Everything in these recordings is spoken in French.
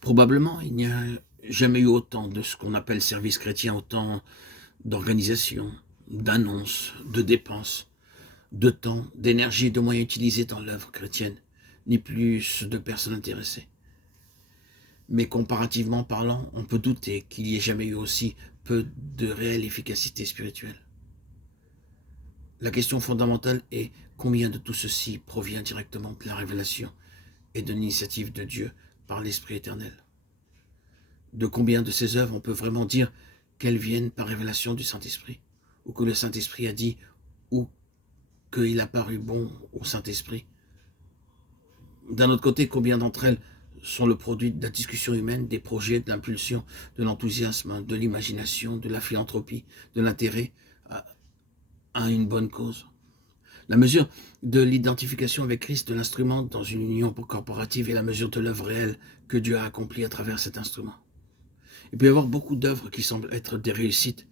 Probablement, il n'y a jamais eu autant de ce qu'on appelle service chrétien, autant d'organisation, d'annonces, de dépenses, de temps, d'énergie et de moyens utilisés dans l'œuvre chrétienne, ni plus de personnes intéressées. Mais comparativement parlant, on peut douter qu'il n'y ait jamais eu aussi peu de réelle efficacité spirituelle. La question fondamentale est combien de tout ceci provient directement de la révélation et de l'initiative de Dieu par l'Esprit éternel. De combien de ces œuvres on peut vraiment dire qu'elles viennent par révélation du Saint-Esprit, ou que le Saint-Esprit a dit, ou qu'il a paru bon au Saint-Esprit. D'un autre côté, combien d'entre elles sont le produit de la discussion humaine, des projets, de l'impulsion, de l'enthousiasme, de l'imagination, de la philanthropie, de l'intérêt à une bonne cause. La mesure de l'identification avec Christ de l'instrument dans une union corporative est la mesure de l'œuvre réelle que Dieu a accomplie à travers cet instrument. Il peut y avoir beaucoup d'œuvres qui semblent être des réussites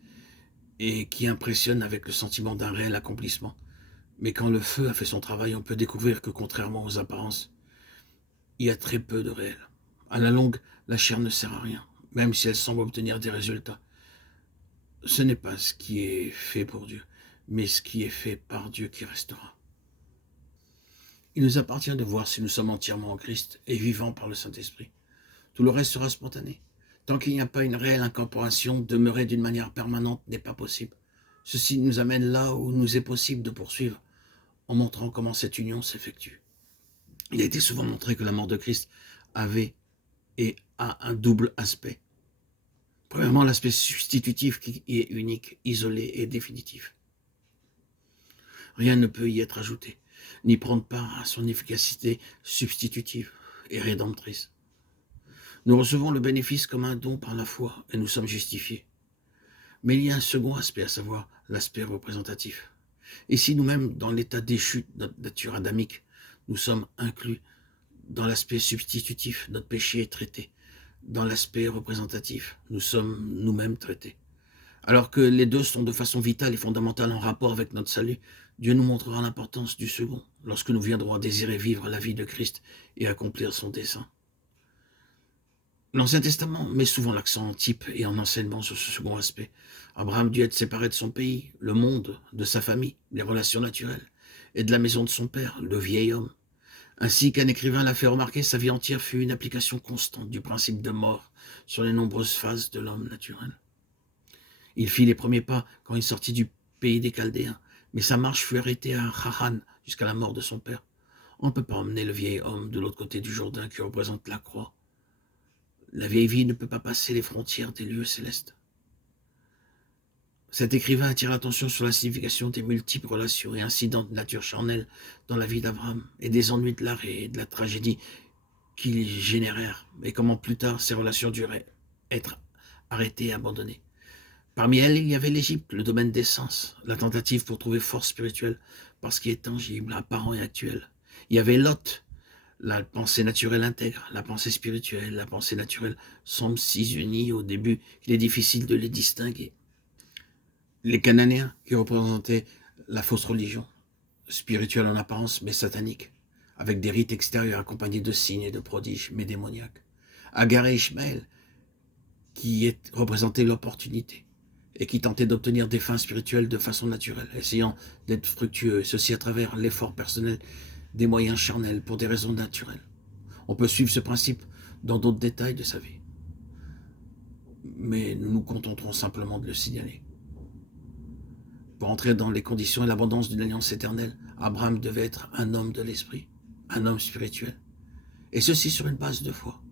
et qui impressionnent avec le sentiment d'un réel accomplissement. Mais quand le feu a fait son travail, on peut découvrir que contrairement aux apparences, il y a très peu de réel. À la longue, la chair ne sert à rien, même si elle semble obtenir des résultats. Ce n'est pas ce qui est fait pour Dieu, mais ce qui est fait par Dieu qui restera. Il nous appartient de voir si nous sommes entièrement en Christ et vivants par le Saint-Esprit. Tout le reste sera spontané. Tant qu'il n'y a pas une réelle incorporation, demeurer d'une manière permanente n'est pas possible. Ceci nous amène là où nous est possible de poursuivre, en montrant comment cette union s'effectue. Il a été souvent montré que la mort de Christ avait et a un double aspect. Premièrement, l'aspect substitutif qui est unique, isolé et définitif. Rien ne peut y être ajouté, ni prendre part à son efficacité substitutive et rédemptrice. Nous recevons le bénéfice comme un don par la foi et nous sommes justifiés. Mais il y a un second aspect, à savoir l'aspect représentatif. Et si nous-mêmes, dans l'état déchu de notre nature adamique, nous sommes inclus dans l'aspect substitutif, notre péché est traité. Dans l'aspect représentatif, nous sommes nous-mêmes traités. Alors que les deux sont de façon vitale et fondamentale en rapport avec notre salut, Dieu nous montrera l'importance du second, lorsque nous viendrons à désirer vivre la vie de Christ et accomplir son dessein. L'Ancien Testament met souvent l'accent en type et en enseignement sur ce second aspect. Abraham dut être séparé de son pays, le monde, de sa famille, les relations naturelles, et de la maison de son père, le vieil homme. Ainsi qu'un écrivain l'a fait remarquer, sa vie entière fut une application constante du principe de mort sur les nombreuses phases de l'homme naturel. Il fit les premiers pas quand il sortit du pays des Chaldéens, mais sa marche fut arrêtée à Haran jusqu'à la mort de son père. On ne peut pas emmener le vieil homme de l'autre côté du Jourdain qui représente la croix. La vieille vie ne peut pas passer les frontières des lieux célestes. Cet écrivain attire l'attention sur la signification des multiples relations et incidents de nature charnelle dans la vie d'Abraham et des ennuis de l'arrêt et de la tragédie qu'ils générèrent, et comment plus tard ces relations duraient être arrêtées et abandonnées. Parmi elles, il y avait l'Égypte, le domaine des sens, la tentative pour trouver force spirituelle par ce qui est tangible, apparent et actuel. Il y avait Lot, la pensée naturelle intègre, la pensée spirituelle, la pensée naturelle semblent si unies au début qu'il est difficile de les distinguer. Les Cananéens, qui représentaient la fausse religion, spirituelle en apparence mais satanique, avec des rites extérieurs accompagnés de signes et de prodiges mais démoniaques. Agar et Ishmaël, qui représentaient l'opportunité et qui tentaient d'obtenir des fins spirituelles de façon naturelle, essayant d'être fructueux, et ceci à travers l'effort personnel des moyens charnels pour des raisons naturelles. On peut suivre ce principe dans d'autres détails de sa vie, mais nous nous contenterons simplement de le signaler. Pour entrer dans les conditions et l'abondance d'une alliance éternelle, Abraham devait être un homme de l'esprit, un homme spirituel, et ceci sur une base de foi.